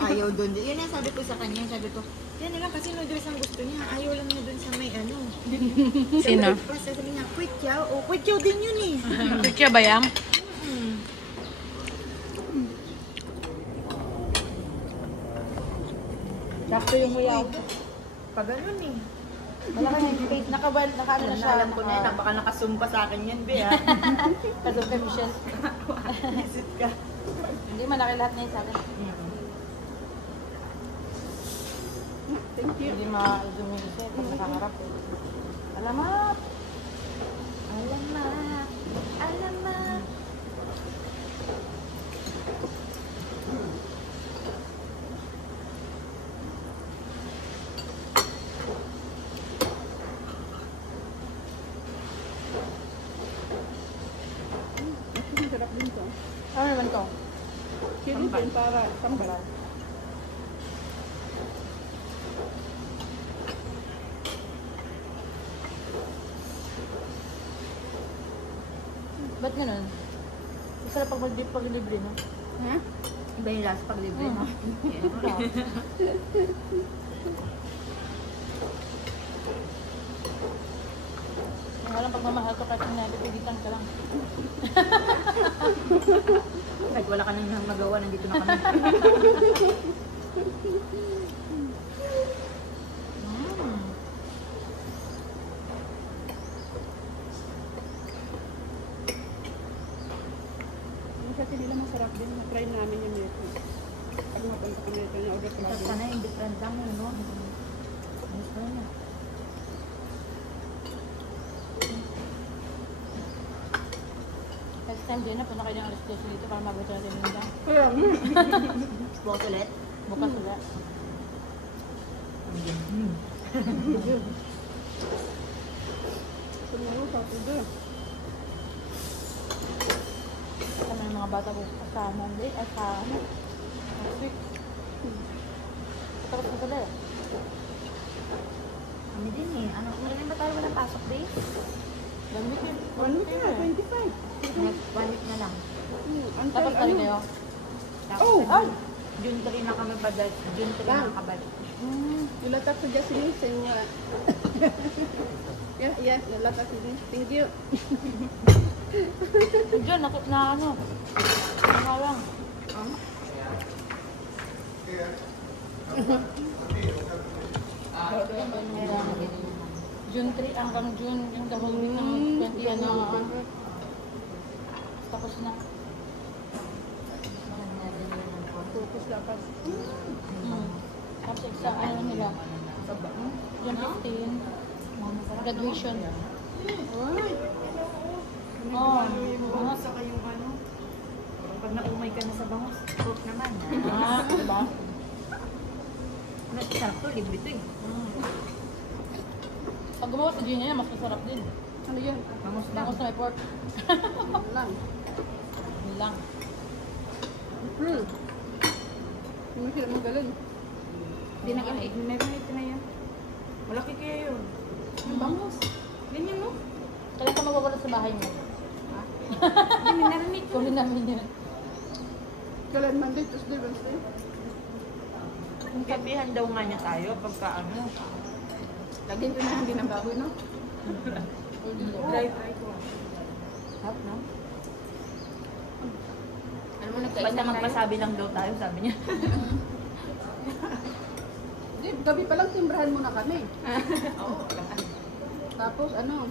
ayaw doon. Yun ang sabi ko sa kanya. Sabi ko, yan lang kasi noodles ang gusto niya. Ayaw lang niya doon sa may ano. Sino? Sabi niya, kwit yaw. O, kwit yaw din yun eh. Kikya ba yan? Sakto yung muyaw. Pag ganun eh. Wala ka yung face. Naka-ano na siya. Alam ko na yan. Baka nakasumpa sa akin yan, be ha. Kasong kay Michelle. Visit ka. Hindi, malaki lahat na yun sa akin. Thank you. Hindi ma-zoom yung isa. Pag nakaharap. Alamat! Alamak. Alamak. Sarap din to. Ano naman to? Chili din para sambal. Ba't ganun? Masarap pag libre, no? Ha? Iba yung last pag libre, no? Ang walang pagmamahal ko kahit na pipigitan ka lang. Kahit wala ka nang magawa, nandito na kami. Kasi nila masarap din. Na-try namin yung nito. Pag mapunta kami nito, na-order ko Tapos sana yung different lang yun, no? Ayos na yun. Next time din na, punta kayo ng alas 12 dito para mabuto natin yung lang. Kaya nga. Bukas ulit. Bukas ulit. Tumuro sa tudo. Kami ng mga bata ko kasama. Hindi, kasama. Next week. Tapos na pala eh. Kami din eh. Ano, meron ba tayo walang pasok, babe? Lamig eh. 1 week na, 25. Next 1 week na lang. Tapos pa rin kayo. Tapos Oh! sa June 3 na kami badal. June 3 na kabalik. Nilatak ko dyan sini sa inyo. Yeah, nilatak sini. Thank you. Diyan, na ano. Ano lang. June 3 hanggang June, yung the whole week ng 20 ano. Tapos na. Focus dapat. Tapos exam, ano nila. June 15, graduation. Ay! Oh, Ano sa kayong ano? Pag naumay ka na sa bangos, cook naman. diba? Sarap to, libre to eh. Pag gumawa sa Gina, mas masarap din. Ano yun? Bangos lang. Bangos na may pork. Ano lang? Yun lang. Hindi sila magaling. Hindi na kami, meron ito na yan. Malaki kaya yun. Yung bangos. Ganyan mo? Kailan ka mawawala sa bahay mo? Hindi, narinig ko. Kunin namin yan. Kailan Monday, Tuesday, Wednesday? Kung kapihan daw nga niya tayo, pagka ano. Lagyan ko na ang ginabago, no? Try ko. Hap, no? Ano mo, Basta magpasabi lang daw tayo, sabi niya. Hindi, gabi pa lang timbrahan muna kami. Oo, Tapos ano,